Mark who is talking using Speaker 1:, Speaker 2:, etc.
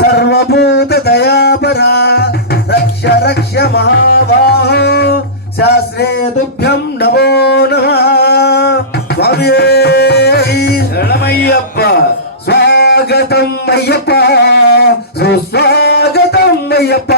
Speaker 1: సర్వభూత దయాపరా రక్ష రక్ష మహాబాహో శాస్త్రే తుభ్యం నమో నమః స్వామియే
Speaker 2: శరణమయ్యప్ప
Speaker 1: స్వాగతం అయ్యప్ప సుస్వాగతం అయ్యప్ప